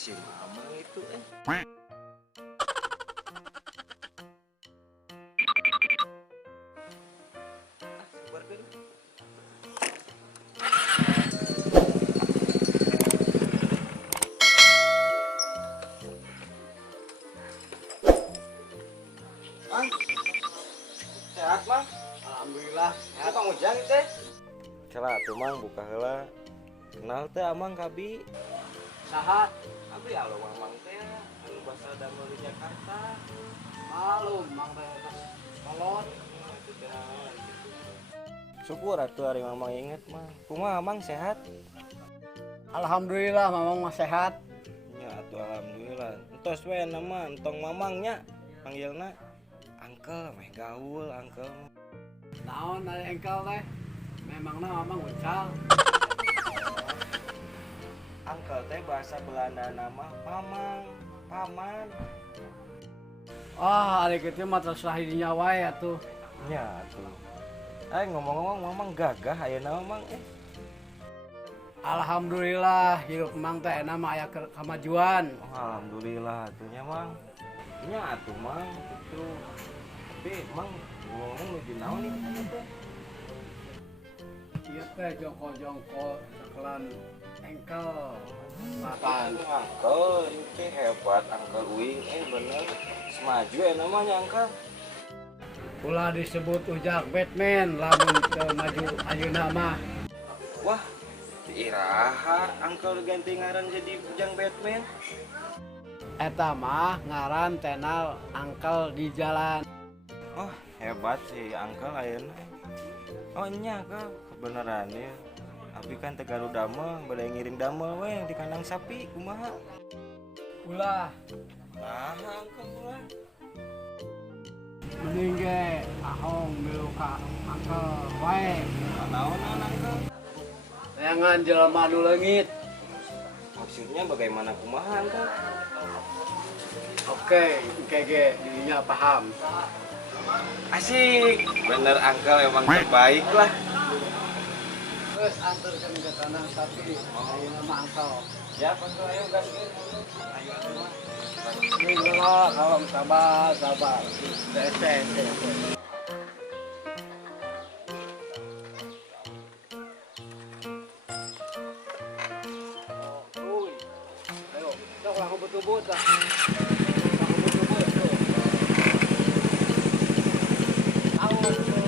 si Mamang itu sebarkan. Mang, sehat Mang? Alhamdulillah. Ya Kang Ujang teh. Kala tuh Mang buka heula. Kenal teh Amang Kabi. Saha? Abi alo Mamang teh anu basa damel di Jakarta. Malum mang teh kolot. Itu teh gitu. Syukur atuh hari Mamang inget mah. Kumaha Amang sehat? Alhamdulillah mamang mah sehat. Ya atuh alhamdulillah. Entos we nama entong Mamangnya panggilna Angkel meh gaul Angkel. Naon aya engkel teh? Memangna mamang ucal. Angkel teh bahasa Belanda nama Mamang, paman. Oh, ari kitu mah terserah dinya wae atuh. Ya atuh. Ngomong-ngomong Mamang gagah ayeuna Mamang Alhamdulillah hidup mang teh enak mah aya kemajuan. Oh, alhamdulillah atunya Mang. Nya atuh Mang itu. Tapi Mang ngomong nuju naon nih teh? Ieu teh jongko-jongko cekelan engkel. Makan Angkel, ini hebat Angkel Uing, bener semaju namanya Angkel. Ulah disebut ujak Batman lamun teu maju ayeuna mah. Wah, iraha Angkel ganti ngaran jadi Ujang Batman. Eta mah ngaran tenal angkel di jalan. Oh, hebat sih Angkel ayeuna. Oh nya Kak, kebenaran ya. Abi kan tegaru damel, bade ngiring damel we di kandang sapi, kumaha? Ulah Nah, Angkel ulah. mending ge ahong milu ka angkel wae. Naon Angkel? Layangan jelema nu leungit. Maksudnya bagaimana kumaha Angkel? Oke, ge dirinya paham. Asik, bener Angkel emang terbaik lah. Terus antarkan ke kandang sapi. Ayeuna mah angkel. Ya, Angkel ayo gaskeun. Ayo atuh mah. Bismillah, kalem sabar. Tese. Uy. Ayo, sok lah ngebut-ngebut lah. Ngebut-ngebut tuh. Awas tuh.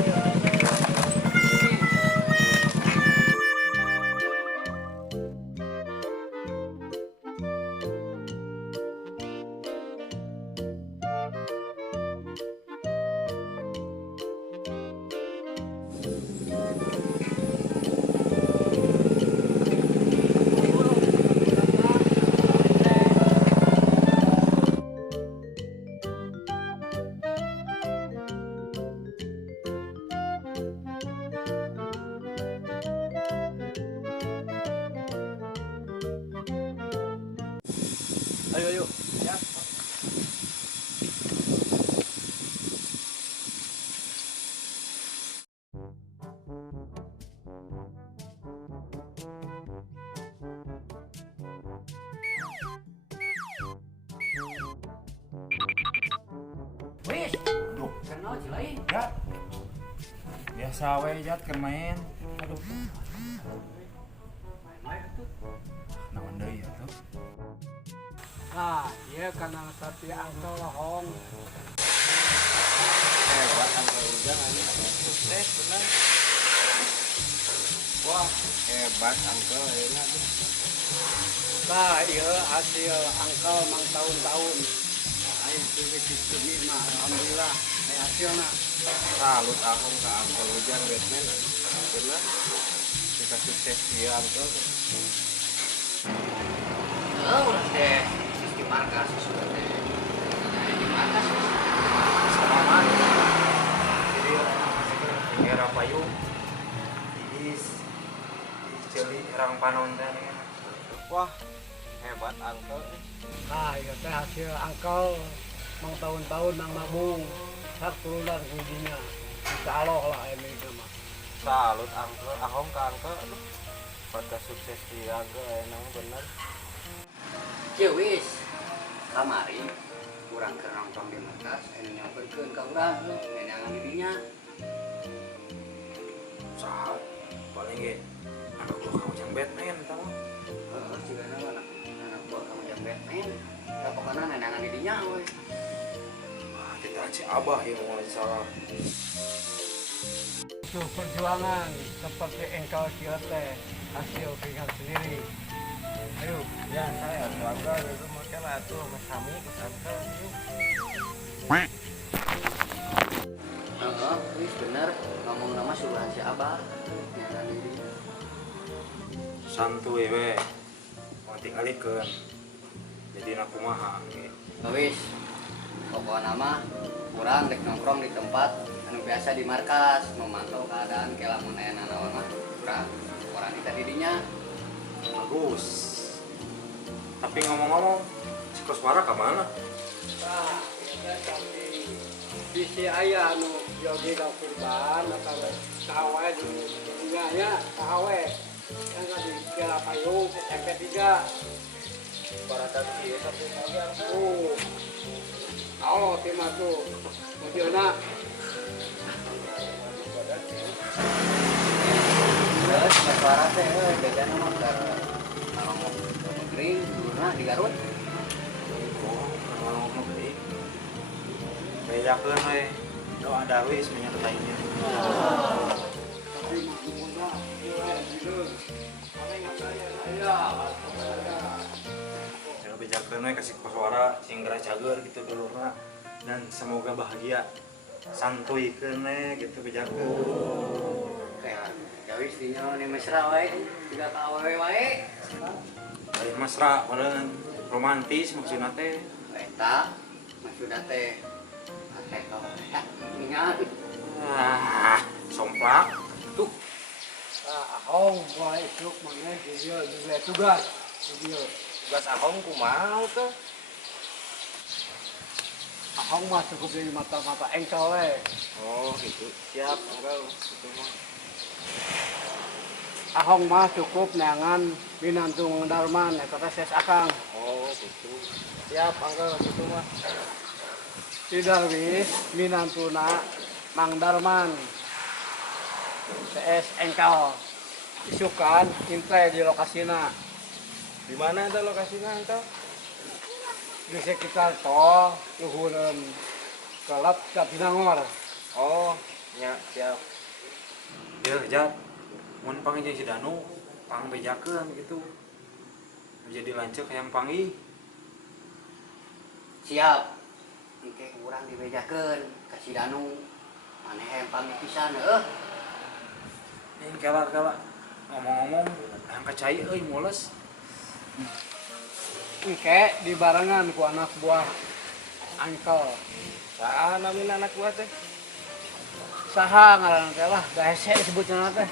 Ayo. Ya. Wis, Duh, kenal jelai. ya. Biasa we jat keur main. Aduh, Main tuh. naon deui atuh? Nah, iya kandang sapi angkel hong. Hebat Angkel Ujang anjing sukses bener. Wah, hebat Angkel ayeuna tuh. Nah, iya hasil angkel mang tahun-tahun. Ayo tuh mah alhamdulillah. Ayo hasilna. Salut ahong ka Angkel Ujang Batman. Bener. Kita sukses dia Angkel. Oh, udah deh. Di markas sudah deh. Di markas sama man. Jadi era payung. Is celi orang panon teh. Wah, hebat Angkel. Nah, iya teh hasil angkel mang tahun-tahun nang nabung. Sak turunan kudinya. Insya Allah lah ini mah. Salut Angkel, ahong ka Angkel. Aduh. Pada sukses dia Angkel ayeuna bener. Jewis kamari kurang ke nongkrong di markas anu nyamperkeun ka urang neangan dirinya Saha paling ge anak buah kamu yang Batman tahu. heeh cigana anak buah kamu jam Batman pokokna neangan dirinya we Ah, kita si Abah yang mulai salah. Itu perjuangan seperti engkau teh hasil keringat sendiri. Ayo, Ya saya tuh angkel itu makanya tuh mas kami ke angkel yuk. heeh wis bener ngomong nama suruhan si Abah neangan dirinya Santuy we. Mau tinggalikeun. Jadi nak kumaha ge. wis pokokna mah urang rek nongkrong di tempat anu biasa di markas memantau keadaan kela mun aya nanaon mah urang kita didinya Bagus. Tapi ngomong-ngomong, si Koswara ke mana? nah, ya tapi bisi aya anu yogi ka kurban atau kawe dulu dunia ya kawe yang tadi kira payung SMP 3 Para tadi ya tapi lagi angkel. oh tema tuh mobilna terus suara teh beda nama ke ngomong negeri dulurna di Garut Oh, kalau ngomong deui. Bejakeun we. Doa dawis menyertainya. tapi muda ya gitu apa yang saya Ya bejakeun we kasih Koswara sing geura cager gitu dulurna dan semoga bahagia. Santuikeun we gitu bejakeun. kayak jauh istrinya nih mesra wae juga ka awewe wae Lain mesra, padahal romantis maksudna teh. eta maksudna teh ate kau ingat Ah, somplak. Tuh, ahong buah isuk mana dia juga tugas dia Tugas ahong kumaha tuh. ahong mah cukup dari mata-mata engkau Oh gitu. Siap angkel. Itu mah. ahong mah cukup neangan binantu Darman eta teh ses akang Oh gitu. Siap angkel itu mah. si Darwis binantuna Mang Darman CS engkau isukan intai di lokasina Di mana ada lokasinya angkel? di sekitar tol luhureun kelab Jatinangor. Oh, ya siap. ya Jat. Mun panggil jeung si Danu, pang bejakeun gitu. Jadi lanceuk hayang panggih. siap engke urang dibejakeun ka si Danu maneh hayang pamit pisan heuh Ini kala-kala ngomong-ngomong, hayang kacai euy mules. Engke dibarengan ku anak buah angkel. Saha namina anak gua teh? Saha ngaran teh lah, da hese disebutna teh.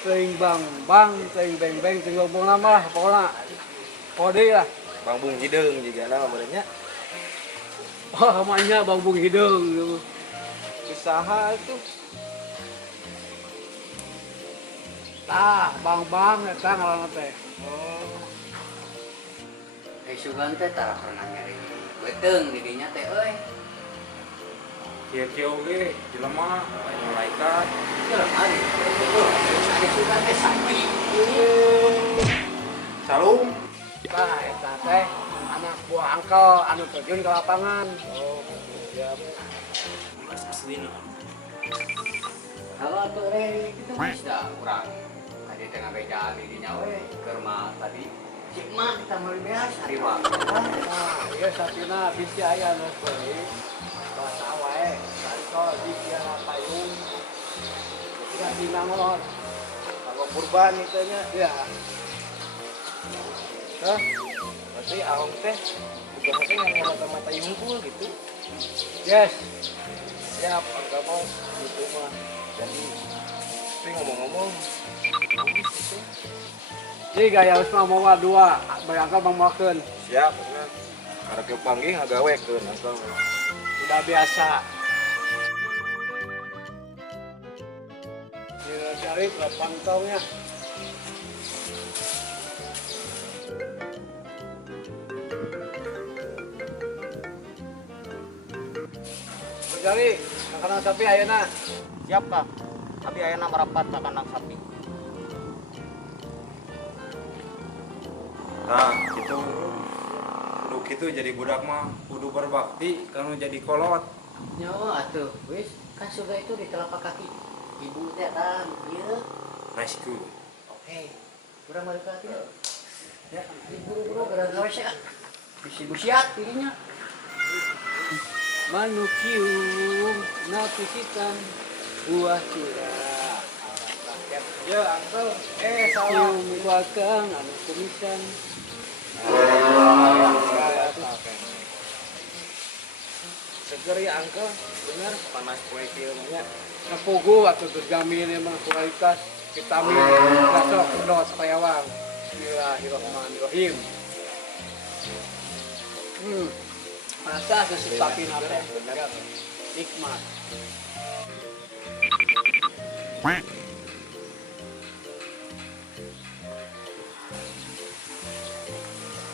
Teuing bang, teuing beng, teuing ngomong nama lah pokona. Kode lah. Bang Bung Hideung juga nama benernya. Oh, namanya Bang Bung Hidung. Usaha itu. Tah, bang eta ngaran teh. Oh, sugan teh tara pernah nyari beteung di dinya teh euy Kieu-kieu oge jelema aya malaikat. jelema ari sugan teh sapi Salam. Tah, eta teh anak buah angkel anu terjun ke lapangan. oh, siap. Mas aslina. kalau tuh itu bisa urang tadi tengah beda di dinya we ke rumah tadi cik mah kita mau beas hari waktu Nah, ieu satina bisi aya nu deui. Bahasa wae, kantol di kieu payung. Tidak dinangor. Kalau kurban itu nya. Ya, Hah? Berarti ahong teh tugasnya yang mata-mata yungkul gitu. yes. Siap, angkel mau gitu mah. Jadi, tapi ngomong-ngomong, bagus gitu. Jadi gaya harus mau dua, bayangkan memakan. Siap, bener. Karena ke panggil ngagawekeun angkel. Udah biasa. Cari berapa tongnya? Jadi, kandang sapi ayeuna. Siap Kang. Abi ayeuna merapat ka kandang sapi. Nah, gitu. Kudu gitu jadi budak mah kudu berbakti kalau jadi kolot. Nyawa atuh, wis kan surga itu di telapak kaki ibu teh kan, iya. Nice ku. Oke, kurang balik lagi ya. Ya, buru-buru gara-gara sih. Bisi-bisiat dirinya. Manukium napisikan buah curah. Ya, Uncle. Salah. Cium bakang anu kumisan. Seger ya, Uncle. Bener, panas poe kieu nya. Napugu atau terjamin emang kualitas vitamin gasok dos payawang. Bismillahirrahmanirrahim. Masa susu sapi nate bener. Nikmat.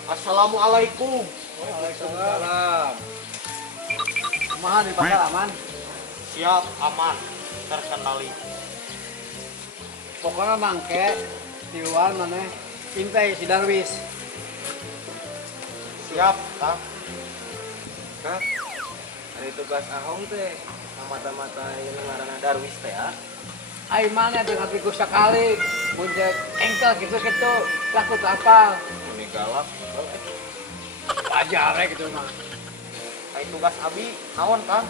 Assalamualaikum. Waalaikumsalam. Kumaha di pasar aman? Siap, aman, terkendali. Pokoknya mangke di luar mana intai si Darwis. Siap, Kang. Kak, hari tugas ahong teh mata-mata yang ngaranna Darwis teh ya. Ai mana dengan piku sekali muncul engkel gitu laku apa Ini galak. ajar gitu mah. Hai tugas Abi, naon Kang?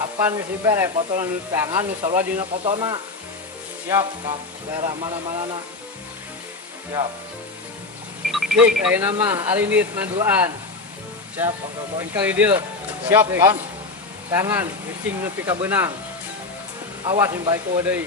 Apaan geus bere fotonan di tangan nu sarua dina fotona. Siap, Kang. Daerah mana-mana. Siap. Dik, ayeuna mah arinit maduan. Siap, Uncle Boy. Engkel ieu. Siap, Kang. Tangan, bising nepi ka beunang. Awas yang balik ke deui.